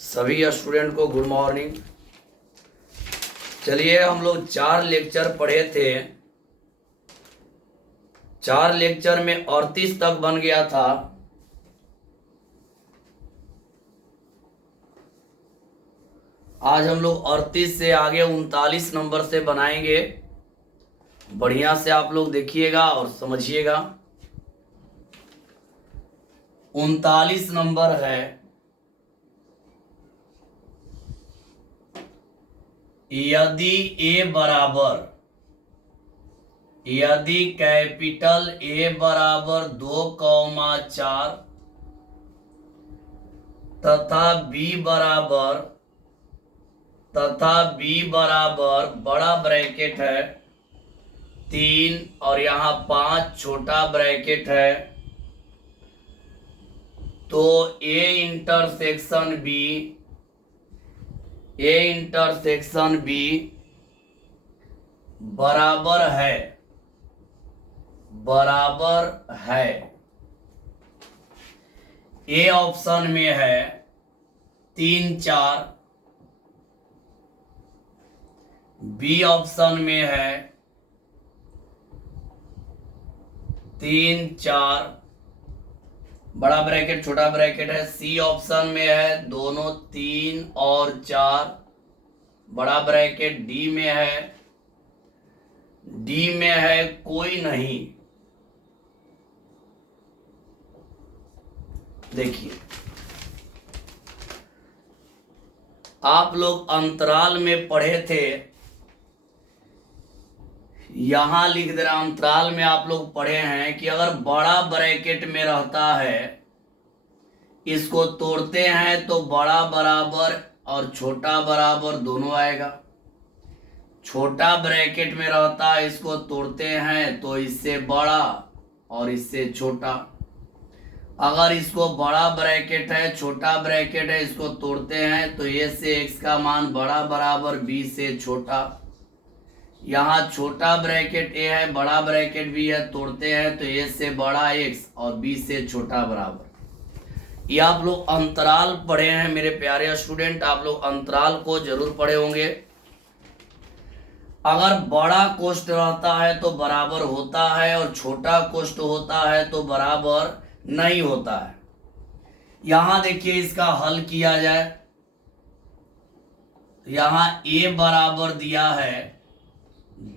सभी स्टूडेंट को good morning. चलिए, हम लोग 4 लेक्चर पढ़े थे। 4 लेक्चर में 38 तक बन गया था। आज हम लोग 38 से आगे 39 नंबर से बनाएंगे। बढ़िया से आप लोग देखिएगा और समझिएगा। 39 नंबर है, यदि कैपिटल ए बराबर 2,4 तथा बी बराबर बड़ा ब्रैकेट है 3 और यहाँ 5 छोटा ब्रैकेट है, तो ए इंटरसेक्शन बी बराबर है ए ऑप्शन में है 3, 4, बी ऑप्शन में है 3, 4, बड़ा ब्रैकेट छोटा ब्रैकेट है। सी ऑप्शन में है दोनों 3 और 4, बड़ा ब्रैकेट। डी में है कोई नहीं। देखिए, आप लोग अंतराल में पढ़े थे, यहां लिख दे रहा। अंतराल में आप लोग पढ़े हैं कि अगर बड़ा ब्रैकेट में रहता है, इसको तोड़ते हैं तो बड़ा बराबर और छोटा बराबर दोनों आएगा। छोटा ब्रैकेट में रहता है, इसको तोड़ते हैं तो इससे बड़ा और इससे छोटा। अगर इसको बड़ा ब्रैकेट है छोटा ब्रैकेट है, इसको तोड़ते हैं तो ए से एक्स का मान बड़ा बराबर बी से छोटा। यहाँ छोटा ब्रैकेट ए है, बड़ा ब्रैकेट बी है, तोड़ते हैं तो ए से बड़ा एक्स और बी से छोटा बराबर। ये आप लोग अंतराल पढ़े हैं मेरे प्यारे स्टूडेंट। आप लोग अंतराल को जरूर पढ़े होंगे। अगर बड़ा कोष्ठ रहता है तो बराबर होता है और छोटा कोष्ठ होता है तो बराबर नहीं होता है। यहां देखिए, इसका हल किया जाए। यहां ए बराबर दिया है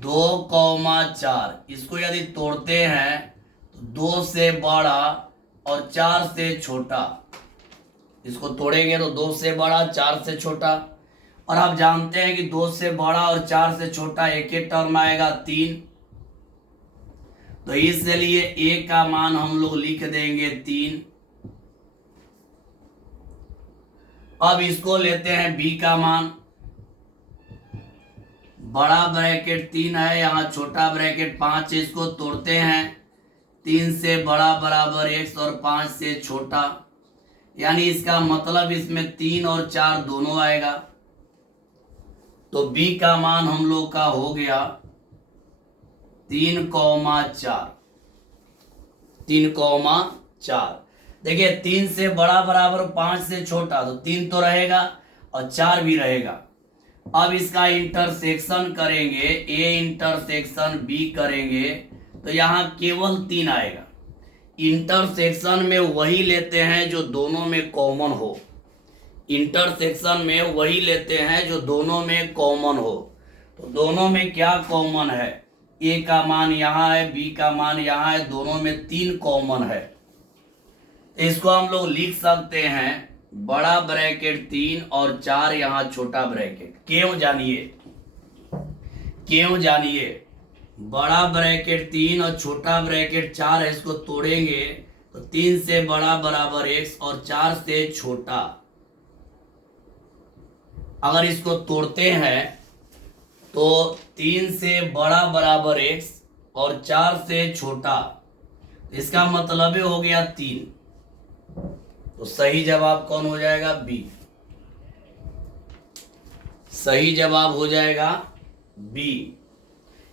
2,4, इसको यदि तोड़ते हैं तो 2 से बड़ा और 4 से छोटा। इसको तोड़ेंगे तो 2 से बड़ा 4 से छोटा, और आप जानते हैं कि 2 से बड़ा और 4 से छोटा एक ही टर्म आएगा 3, तो इसलिए ए का मान हम लोग लिख देंगे 3। अब इसको लेते हैं बी का मान। बड़ा ब्रैकेट 3 है, यहाँ छोटा ब्रैकेट 5 है, इसको तोड़ते हैं। 3 से बड़ा बराबर x और 5 से छोटा, यानी इसका मतलब इसमें 3 और 4 दोनों आएगा। तो b का मान हम लोग का हो गया 3,4। देखिए, 3 से बड़ा बराबर 5 से छोटा, तो 3 तो रहेगा और 4 भी रहेगा। अब इसका इंटरसेक्शन करेंगे, ए इंटरसेक्शन बी करेंगे तो यहाँ केवल 3 आएगा। इंटरसेक्शन में वही लेते हैं जो दोनों में कॉमन हो। तो दोनों में क्या कॉमन है? ए का मान यहाँ है, बी का मान यहाँ है, दोनों में 3 कॉमन है। इसको हम लोग लिख सकते हैं बड़ा ब्रैकेट 3 और 4 यहाँ छोटा ब्रैकेट। क्यों जानिए। बड़ा ब्रैकेट 3 और छोटा ब्रैकेट 4 है, इसको तोड़ेंगे तो 3 से बड़ा बराबर x और 4 से छोटा। अगर इसको तोड़ते हैं तो 3 से बड़ा बराबर x और 4 से छोटा, इसका मतलब हो गया 3। तो सही जवाब कौन हो जाएगा? बी। सही जवाब हो जाएगा बी।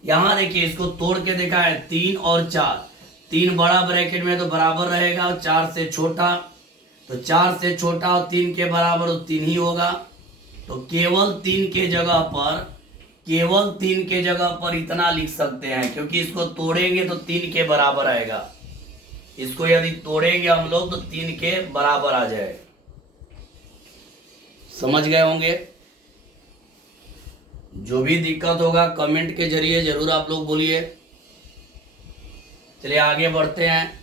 यहां देखिए, इसको तोड़ के देखा है 3 और 4। 3 बड़ा ब्रैकेट में तो बराबर रहेगा और 4 से छोटा, तो 4 से छोटा और 3 के बराबर तो 3 ही होगा। तो केवल 3 के जगह पर इतना लिख सकते हैं, क्योंकि इसको तोड़ेंगे तो 3 के बराबर आएगा। इसको यदि तोड़ेंगे हम लोग तो 3 के बराबर आ जाएगा। समझ गए होंगे। जो भी दिक्कत होगा कमेंट के जरिए जरूर आप लोग बोलिए। चलिए आगे बढ़ते हैं।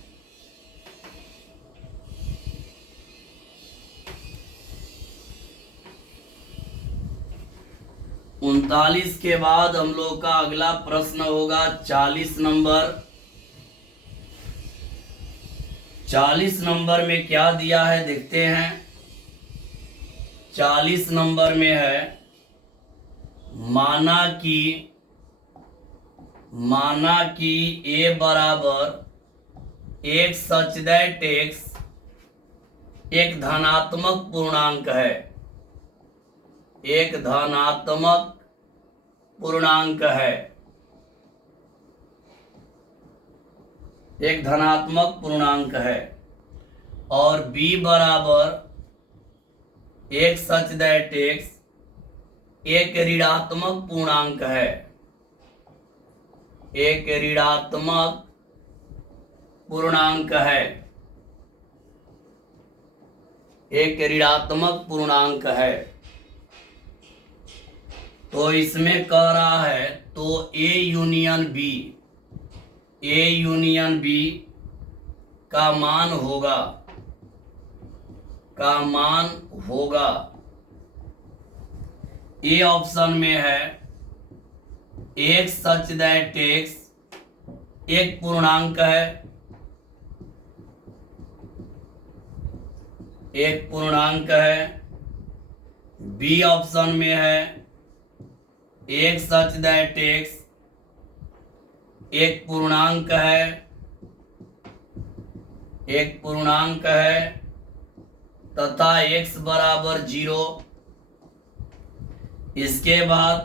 उनतालीस के बाद हम लोग का अगला प्रश्न होगा 40 नंबर। 40 नंबर में क्या दिया है देखते हैं। 40 नंबर में है माना कि a बराबर एक सच दैट x एक धनात्मक पूर्णांक है। एक धनात्मक पूर्णांक है। एक धनात्मक पूर्णांक है। और b बराबर एक सच दैट x एक ऋणात्मक पूर्णांक है। एक ऋणात्मक पूर्णांक है। एक ऋणात्मक पूर्णांक है। तो इसमें कह रहा है तो A यूनियन B का मान होगा। ए ऑप्शन में है एक सच दैट x एक पूर्णांक है। एक पूर्णांक है। बी ऑप्शन में है एक सच दैट x एक पूर्णांक है। एक पूर्णांक है तथा x बराबर 0। इसके बाद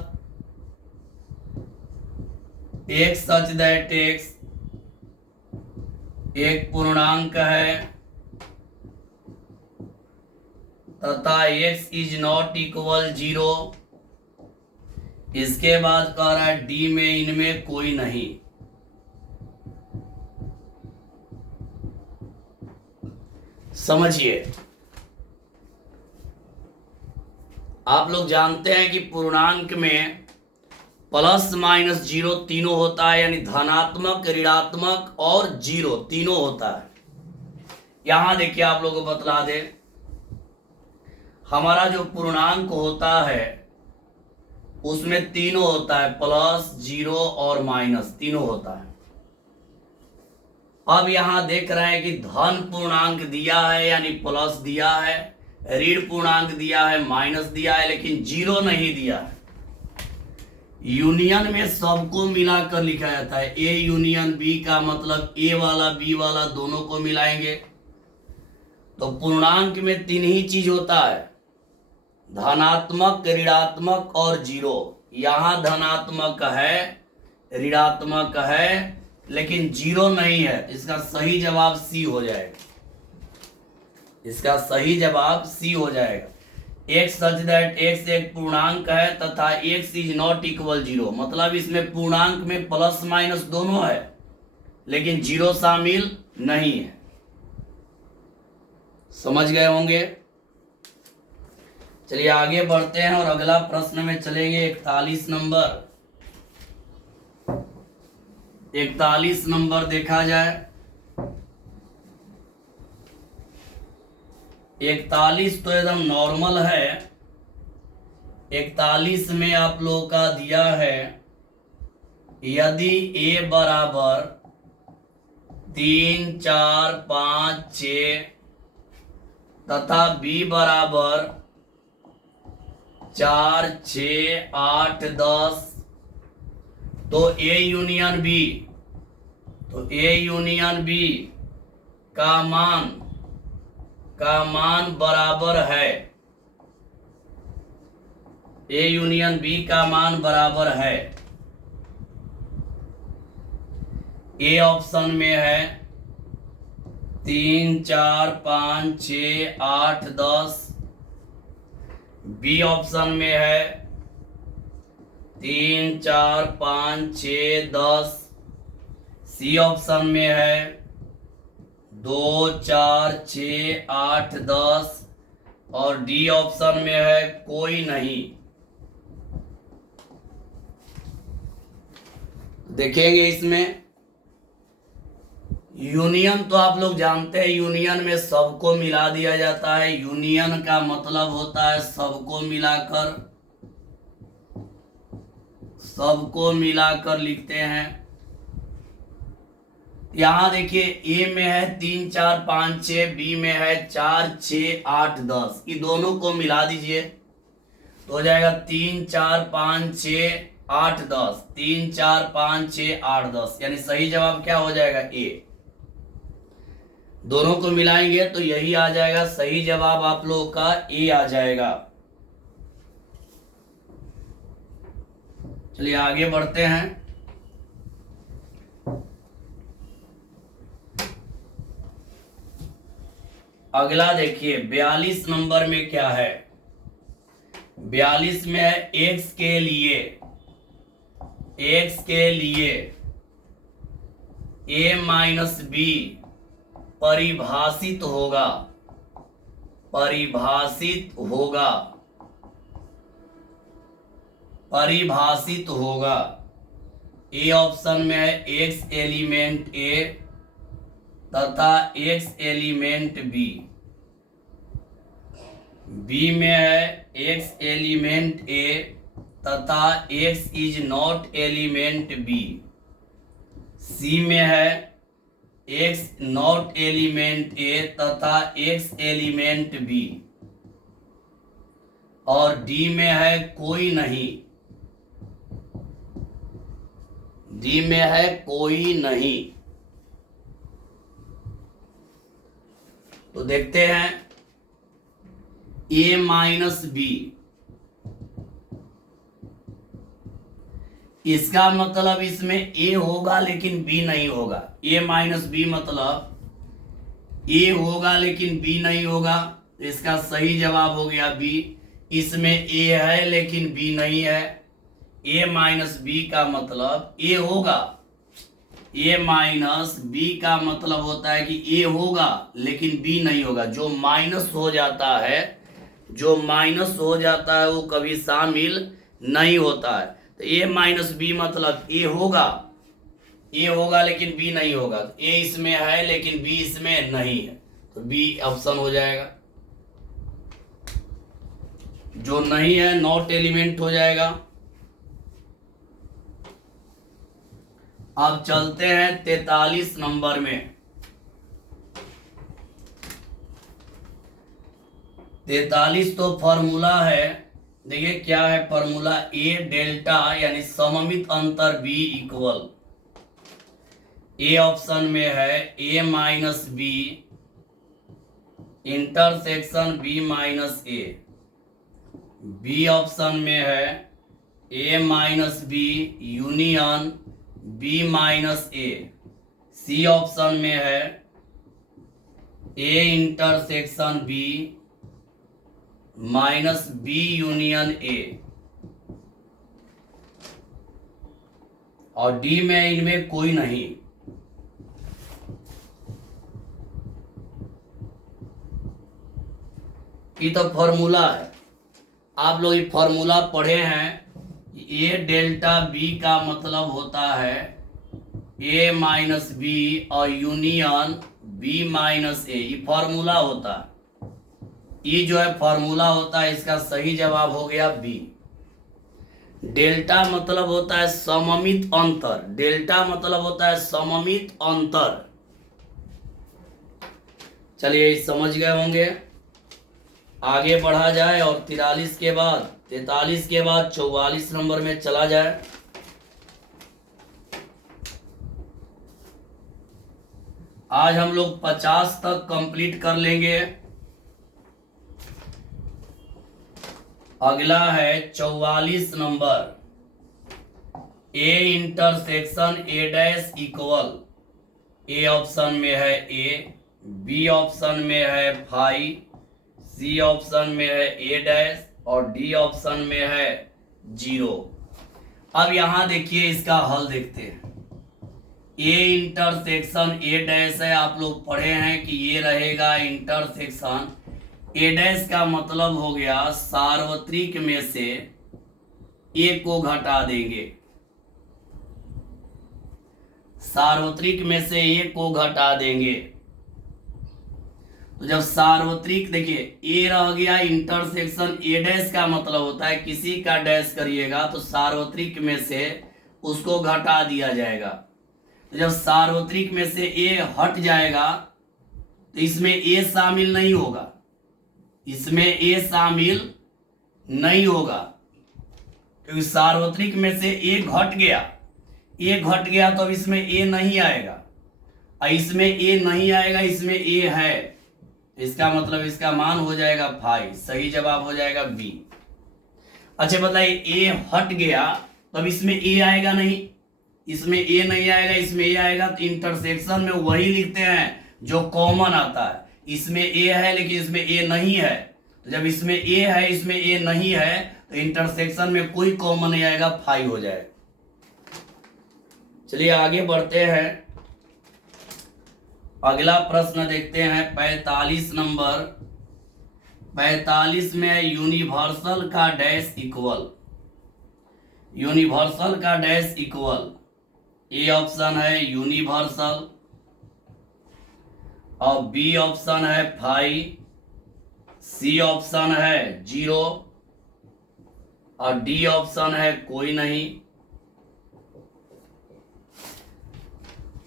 एक सच दैट x एक पूर्णांक है तथा x इज नॉट इक्वल 0। इसके बाद कह रहा है डी में इनमें कोई नहीं। समझिए, आप लोग जानते हैं कि पूर्णांक में प्लस माइनस 0 तीनों होता है, यानी धनात्मक ऋणात्मक और 0 तीनों होता है। यहां देखिए आप लोगों को बतला दे, हमारा जो पूर्णांक होता है उसमें तीनों होता है, प्लस 0 और माइनस तीनों होता है। अब यहां देख रहे हैं कि धन पूर्णांक दिया है यानी प्लस दिया है, ऋण पूर्णांक दिया है माइनस दिया है, लेकिन 0 नहीं दिया है। यूनियन में सबको मिलाकर लिखा जाता है। ए यूनियन बी का मतलब ए वाला बी वाला दोनों को मिलाएंगे। तो पूर्णांक में 3 ही चीज होता है, धनात्मक ऋणात्मक और 0। यहां धनात्मक है ऋणात्मक है लेकिन 0 नहीं है। इसका सही जवाब सी हो जाएगा। इसका सही जवाब सी हो जाएगा। x सच दैट x एक पूर्णांक है तथा x इज नॉट इक्वल 0, मतलब इसमें पूर्णांक में प्लस माइनस दोनों है लेकिन 0 शामिल नहीं है। समझ गए होंगे। चलिए आगे बढ़ते हैं और अगला प्रश्न में चलेंगे। 41 नंबर। 41 नंबर देखा जाए। 41 तो एकदम नॉर्मल है। 41 में आप लोगों का दिया है यदि a बराबर 3, 4, 5, 6 तथा b बराबर 4, 6, 8, 10 तो a यूनियन b का मान बराबर है। a यूनियन b का मान बराबर है। ए ऑप्शन में है 3 4 5 6 8 10। बी ऑप्शन में है 3 4 5 6 10। सी ऑप्शन में है 2 4 6 8 10। और डी ऑप्शन में है कोई नहीं। देखेंगे इसमें यूनियन तो आप लोग जानते हैं, यूनियन में सबको मिला दिया जाता है। यूनियन का मतलब होता है सबको मिलाकर लिखते हैं। यहां देखिए ए में है 3 4 5 6, बी में है 4 6 8 10। ये दोनों को मिला दीजिए तो हो जाएगा 3 4 5 6 8 10। 3 4 5 6 8 10, यानी सही जवाब क्या हो जाएगा? ए। दोनों को मिलाएंगे तो यही आ जाएगा सही जवाब, आप लोगों का ए आ जाएगा। चलिए आगे बढ़ते हैं। अगला देखिए 42 नंबर में क्या है। 42 में है x के लिए a माइनस बी परिभाषित होगा। ए ऑप्शन में है x एलिमेंट a तथा x एलिमेंट b। बी में है x एलिमेंट a तथा x is not element b। सी में है x नॉट एलिमेंट a तथा x एलिमेंट b। और डी में है कोई नहीं। तो देखते हैं a माइनस बी, इसका मतलब इसमें a होगा लेकिन b नहीं होगा। a माइनस बी मतलब a होगा लेकिन b नहीं होगा। इसका सही जवाब हो गया b। इसमें a है लेकिन b नहीं है। a माइनस बी का मतलब a होगा। a माइनस बी का मतलब होता है कि a होगा लेकिन b नहीं होगा। जो माइनस हो जाता है वो कभी शामिल नहीं होता है। तो a माइनस बी मतलब a होगा लेकिन b नहीं होगा। तो a इसमें है लेकिन b इसमें नहीं है, तो b ऑप्शन हो जाएगा। जो नहीं है नॉट एलिमेंट हो जाएगा। अब चलते हैं 43 नंबर में। 43 तो फॉर्मूला है। देखिए क्या है फॉर्मूला, ए डेल्टा यानी सममित अंतर बी इक्वल। ए ऑप्शन में है A minus B intersection B minus A. B option में है A minus B union B minus A. C option में है A intersection B minus B union A. और डी में इनमें कोई नहीं। ये तो फॉर्मूला है, आप लोग ये फॉर्मूला पढ़े हैं। ए डेल्टा बी का मतलब होता है ए माइनस बी और यूनियन बी माइनस ए। ये फॉर्मूला होता है। ये जो है फॉर्मूला होता है, इसका सही जवाब हो गया बी। डेल्टा मतलब होता है सममित अंतर। चलिए समझ गए होंगे। आगे बढ़ा जाए और 43 के बाद 43 के बाद 44 नंबर में चला जाए। आज हम लोग 50 तक कंप्लीट कर लेंगे। अगला है 44 number. A intersection A dash equal. A option में है ए, बी ऑप्शन में है फाइव, सी ऑप्शन में है ए डैश और डी ऑप्शन में है 0। अब यहां देखिए इसका हल देखते हैं। ए इंटरसेक्शन ए डैश है, आप लोग पढ़े हैं कि ये रहेगा इंटरसेक्शन ए डैश का मतलब हो गया सार्वत्रिक में से ए को घटा देंगे, सार्वत्रिक में से ए को घटा देंगे। तो जब सार्वत्रिक देखिए ए रह गया इंटरसेक्शन ए डैश का मतलब होता है किसी का डैश करिएगा तो सार्वत्रिक में से उसको घटा दिया जाएगा। तो जब सार्वत्रिक में से ए हट जाएगा तो इसमें ए शामिल नहीं होगा, इसमें ए शामिल नहीं होगा क्योंकि सार्वत्रिक में से ए घट गया, ए घट गया तो अब इसमें ए नहीं आएगा और इसमें ए नहीं आएगा, इसमें ए है, इसका मतलब इसका मान हो जाएगा 5। सही जवाब हो जाएगा बी। अच्छा बताइए ए हट गया तो अब इसमें ए आएगा नहीं, इसमें ए नहीं आएगा, इसमें ए आएगा। तो इंटरसेक्शन में वही लिखते हैं जो कॉमन आता है, इसमें ए है लेकिन इसमें ए नहीं है। तो जब इसमें ए है इसमें ए नहीं है तो इंटरसेक्शन में कोई कॉमन नहीं आएगा, 5 हो जाएगा। चलिए आगे बढ़ते हैं, अगला प्रश्न देखते हैं 45 नंबर। 45 में यूनिवर्सल का डैश इक्वल, यूनिवर्सल का डैश इक्वल ए ऑप्शन है यूनिवर्सल और बी ऑप्शन है 5, सी ऑप्शन है 0 और डी ऑप्शन है कोई नहीं।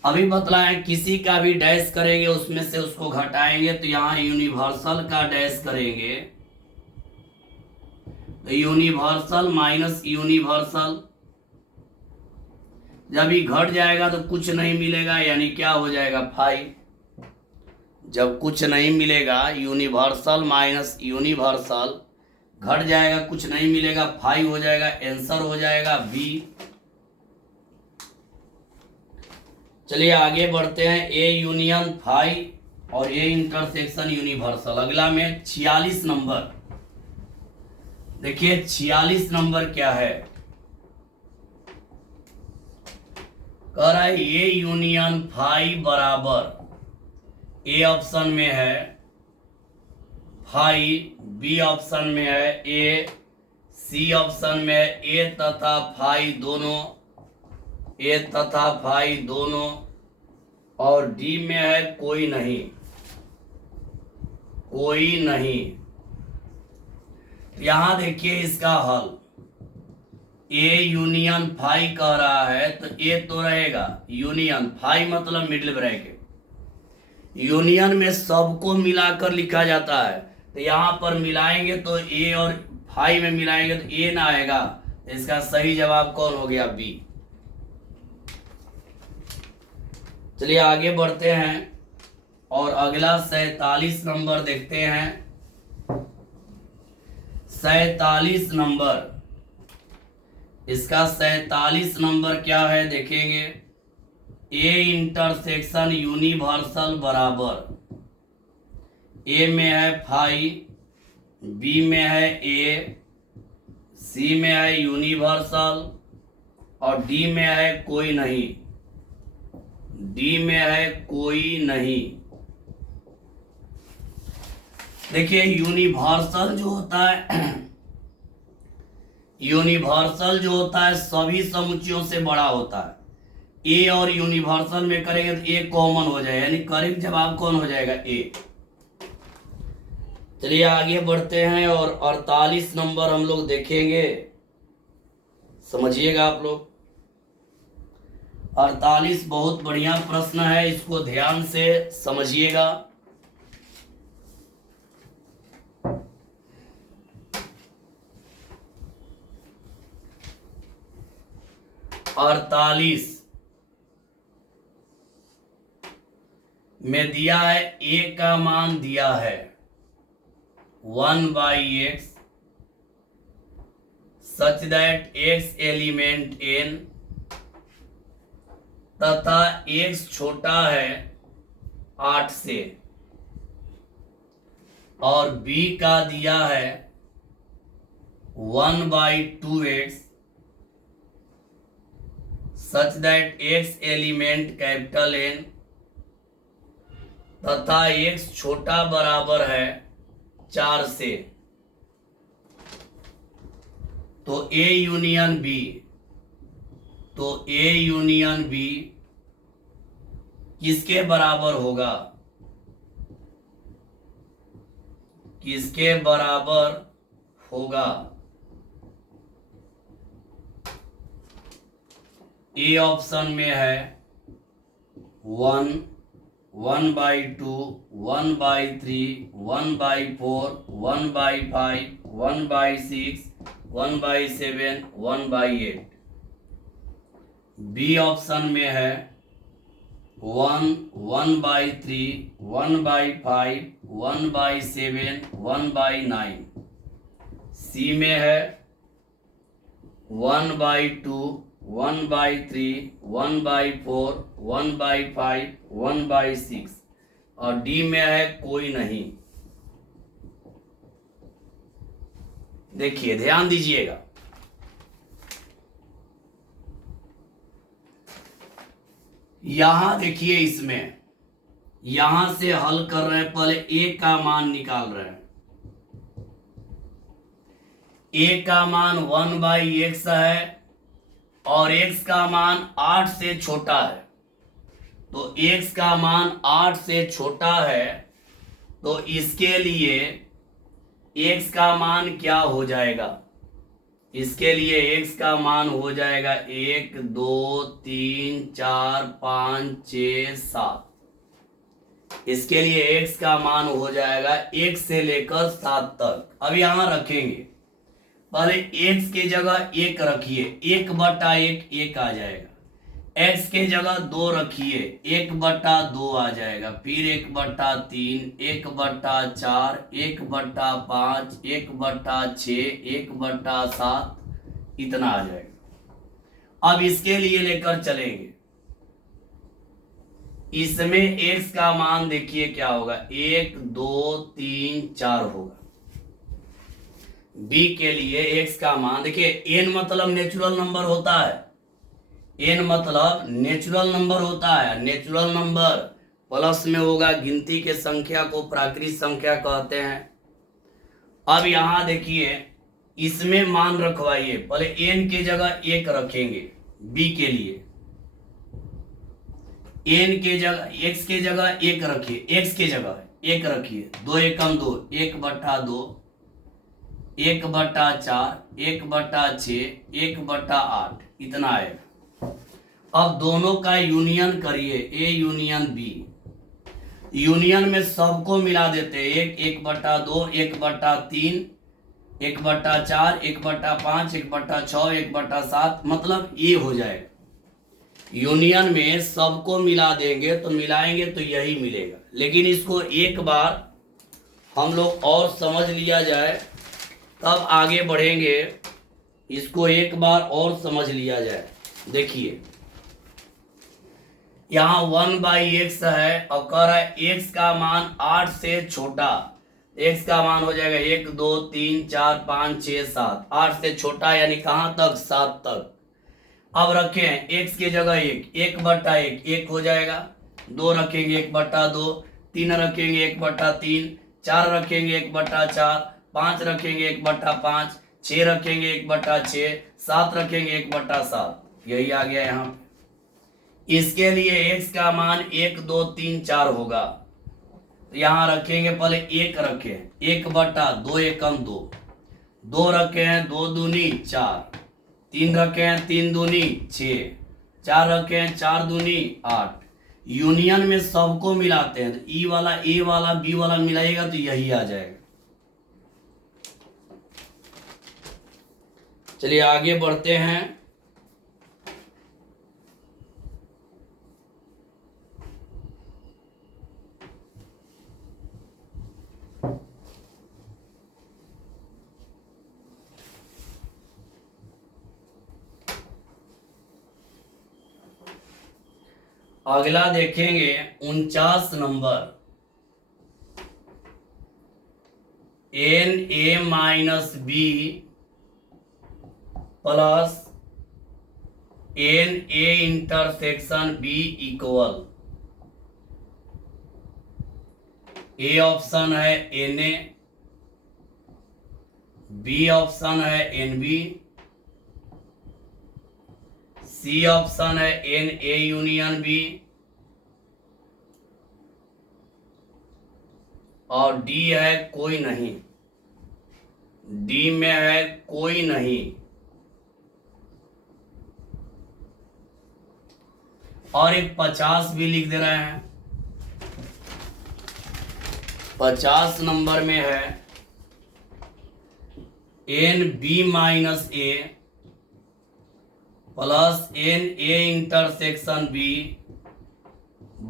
अभी बतलाएं किसी का भी डैश करेंगे उसमें से उसको घटाएंगे तो यहां यूनिवर्सल का डैश करेंगे तो यूनिवर्सल माइनस यूनिवर्सल, जब ये घट जाएगा तो कुछ नहीं मिलेगा यानी क्या हो जाएगा 5। जब कुछ नहीं मिलेगा यूनिवर्सल माइनस यूनिवर्सल घट जाएगा, कुछ नहीं मिलेगा 5 हो जाएगा, आंसर हो जाएगा बी। चलिए आगे बढ़ते हैं, ए यूनियन 5 और ए इंटरसेक्शन यूनिवर्सल। अगला में 46 नंबर देखिए 46 नंबर क्या है, कह रहा है ए यूनियन 5 बराबर ए ऑप्शन में है 5, बी ऑप्शन में है ए, सी ऑप्शन में है ए तथा 5 दोनों, ए तथा 5 दोनों और डी में है कोई नहीं, कोई नहीं। यहां देखिए इसका हल, ए यूनियन 5 कह रहा है तो ए तो रहेगा यूनियन 5 मतलब मिडिल ब्रैकेट, यूनियन में सबको मिलाकर लिखा जाता है तो यहां पर मिलाएंगे तो ए और 5 में मिलाएंगे तो ए ना आएगा, इसका सही जवाब कौन हो गया बी। चलिए आगे बढ़ते हैं और अगला 47 नंबर देखते हैं। 47 नंबर, इसका 47 नंबर क्या है देखेंगे, ए इंटरसेक्शन यूनिवर्सल बराबर ए में है 5, बी में है ए, सी में है यूनिवर्सल और डी में है कोई नहीं, डी में है कोई नहीं। देखिए यूनिवर्सल जो होता है, यूनिवर्सल जो होता है सभी समुच्चयों से बड़ा होता है। ए और यूनिवर्सल में करेंगे तो ए कॉमन हो जाएगा यानी करेक्ट जवाब कौन हो जाएगा ए। चलिए आगे बढ़ते हैं और 48 नंबर हम लोग देखेंगे, समझिएगा आप लोग। 48 बहुत बढ़िया प्रश्न है, इसको ध्यान से समझिएगा। अड़तालीस में दिया है ए का मान दिया है 1/x such that x element n तथा x छोटा है 8 से। और बी का दिया है 1/2x such that x element capital N तथा x छोटा बराबर है 4 से, तो A यूनियन B, तो A यूनियन B किसके बराबर होगा, किसके बराबर होगा? ए ऑप्शन में है 1, 1/2, 1/3, 1/4, 1/5, 1/6, 1/7, 1/8। बी ऑप्शन में है 1, 1/3, 1/5, 1/7, 1/9। सी में है 1/2, 1/3, 1/4, 1/5, 1/6 और डी में है कोई नहीं। देखिए ध्यान दीजिएगा, यहां देखिए इसमें यहां से हल कर रहे हैं, पहले ए का मान निकाल रहे हैं। ए का मान 1/x है और x का मान 8 से छोटा है, तो x का मान 8 से छोटा है, तो इसके लिए x का मान क्या हो जाएगा? इसके लिए x का मान हो जाएगा 1, 2, 3, 4, 5, 6, 7। इसके लिए x का मान हो जाएगा 1 से लेकर 7 तक। अब यहां रखेंगे, पहले x के जगह 1 रखिए, 1/1 1 आ जाएगा। x के जगह 2 रखिए, 1/2 आ जाएगा। फिर 1/3, 1/4, 1/5, 1/6, 1/7 इतना आ जाएगा। अब इसके लिए लेकर चलेंगे, इसमें x का मान देखिए क्या होगा, 1, 2, 3, 4 होगा। b के लिए x का मान देखिए, n मतलब नेचुरल नंबर होता है, n मतलब नेचुरल नंबर होता है। नेचुरल नंबर प्लस में होगा, गिनती के संख्या को प्राकृतिक संख्या कहते हैं। अब यहां देखिए इसमें मान रखवाइए, पहले n के जगह 1 रखेंगे b के लिए, n के जगह x के जगह 1 रखिए, x के जगह 1 रखिए, 2 एकम 2, 1/2, 1/4, 1/6, 1/8 इतना आएगा। अब दोनों का यूनियन करिए, ए यूनियन बी। यूनियन में सबको मिला देते हैं, 1/2, 1/3, 1/4, 1/5, 1/6, 1/7 मतलब ये हो जाएगा। यूनियन में सबको मिला देंगे तो मिलाएंगे तो यही मिलेगा। लेकिन इसको एक बार हम लोग और समझ लिया जाए तब आगे बढ़ेंगे। इसको एक बार और समझ लिया जाए। देखिए यहाँ 1/x है और कह रहा है x का मान 8 से छोटा, x का मान हो जाएगा 1, 2, 3, 4, 5, 6, 7, 8 से छोटा यानी कहां तक, 7 तक। अब रखें x के जगह 1, 1/1 1 हो जाएगा, 2 रखेंगे 1/2, 3 रखेंगे 1/3, 4 रखेंगे 1/4, 5 रखेंगे 1/5, 6 रखेंगे 1/6, 7 रखेंगे 1/7। यही आ गया यहाँ। इसके लिए x का मान 1, 2, 3, 4 होगा, तो यहां रखेंगे, पहले 1 रखें, 1/2 एकम 2, 2 रखे हैं 2 दूनी 4, 3 रखे हैं 3 दूनी 6, 4 रखे हैं 4 दूनी 8। यूनियन में सबको मिलाते हैं, तो ई वाला ए वाला बी वाला मिलाएगा तो यही आ जाएगा। चलिए आगे बढ़ते हैं। अगला देखेंगे 49 number. N A minus B plus N A intersection B equal, A option है एन ए, बी ऑप्शन है एन बी, सी ऑप्शन है एन ए यूनियन बी, और डी है कोई नहीं। डी में है कोई नहीं। और एक 50 भी लिख दे रहे हैं। 50 नंबर में है N B minus A plus N A intersection B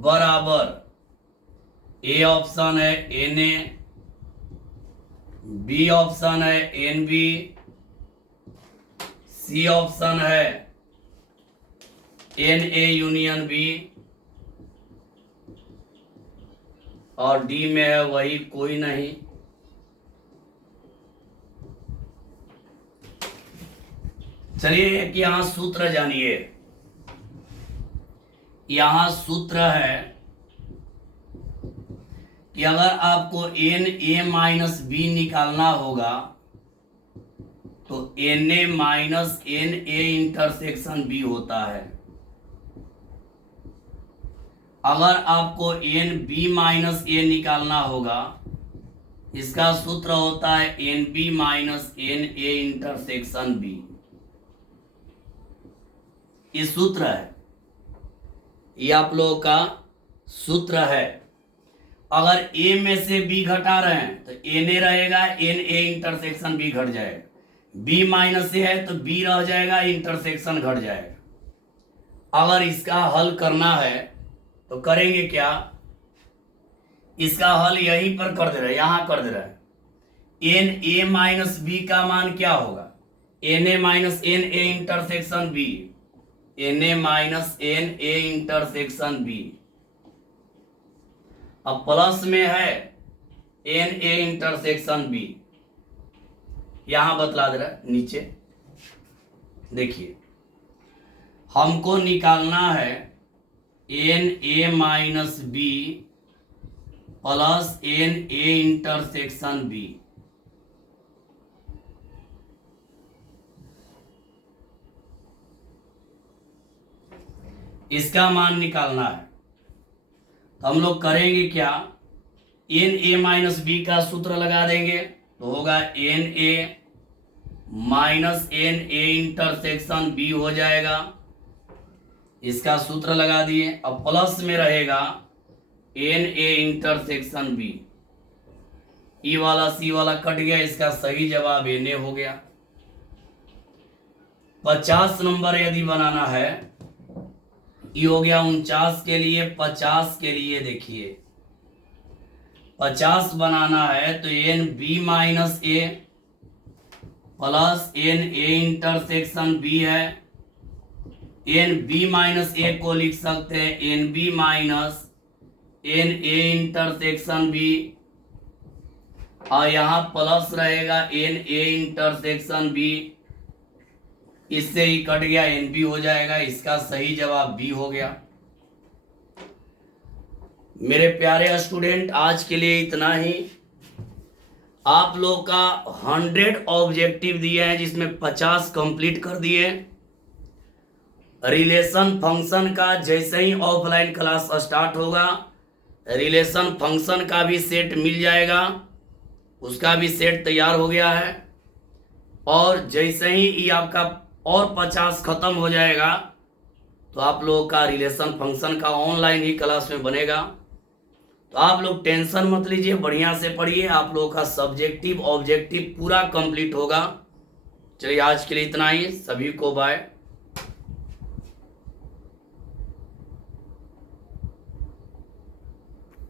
बराबर, ए ऑप्शन है एन ए, बी ऑप्शन है एन बी, सी ऑप्शन है एन ए यूनियन बी, और डी में है वही कोई नहीं। चलिए कि यहां सूत्र जानिए। यहां सूत्र है कि अगर आपको एन ए माइनस बी निकालना होगा तो N A minus N A intersection B होता है। अगर आपको एन बी माइनस ए निकालना होगा, इसका सूत्र होता है N B minus N A intersection B. ये सूत्र है, ये आप लोगों का सूत्र है। अगर ए में से बी घटा रहे हैं तो एन ए रहेगा, एन ए इंटरसेक्शन बी घट जाएगा। बी माइनस ए है तो बी रह जाएगा, इंटरसेक्शन घट जाएगा। अगर इसका हल करना है तो करेंगे क्या, इसका हल यहीं पर कर दे रहे हैं, यहां कर दे रहे हैं। एन ए माइनस बी का मान क्या होगा, N A minus N A intersection B, N A minus N A intersection B. अब प्लस में है एन ए इंटरसेक्शन बी, यहां बतला दे रहा है नीचे। देखिए हमको निकालना है N A minus B plus N A intersection B. इसका मान निकालना है तो हम लोग करेंगे क्या, एन ए माइनस बी का सूत्र लगा देंगे तो होगा N A minus N A intersection B हो जाएगा। इसका सूत्र लगा दिए। अब प्लस में रहेगा एन ए इंटरसेक्शन बी। ई वाला सी वाला कट गया, इसका सही जवाब एन ए हो गया। 50 नंबर यदि बनाना है, ये हो गया 49 के लिए। 50 के लिए देखिए 50 बनाना है तो N B minus A plus N A intersection B है। एन बी माइनस ए को लिख सकते हैं N B minus N A intersection B, और यहां प्लस रहेगा एन ए इंटरसेक्शन बी। इससे ही कट गया, एन बी हो जाएगा। इसका सही जवाब बी हो गया। मेरे प्यारे स्टूडेंट, आज के लिए इतना ही। आप लोग का 100 ऑब्जेक्टिव दिए हैं जिसमें 50 कंप्लीट कर दिए। रिलेशन फंक्शन का जैसे ही ऑफलाइन क्लास स्टार्ट होगा, रिलेशन फंक्शन का भी सेट मिल जाएगा, उसका भी सेट तैयार हो गया है। और जैसे ही ये आपका और 50 खत्म हो जाएगा तो आप लोगों का रिलेशन फंक्शन का ऑनलाइन ही क्लास में बनेगा। तो आप लोग टेंशन मत लीजिए, बढ़िया से पढ़िए। आप लोगों का सब्जेक्टिव ऑब्जेक्टिव पूरा कंप्लीट होगा। चलिए आज के लिए इतना ही। सभी को बाय।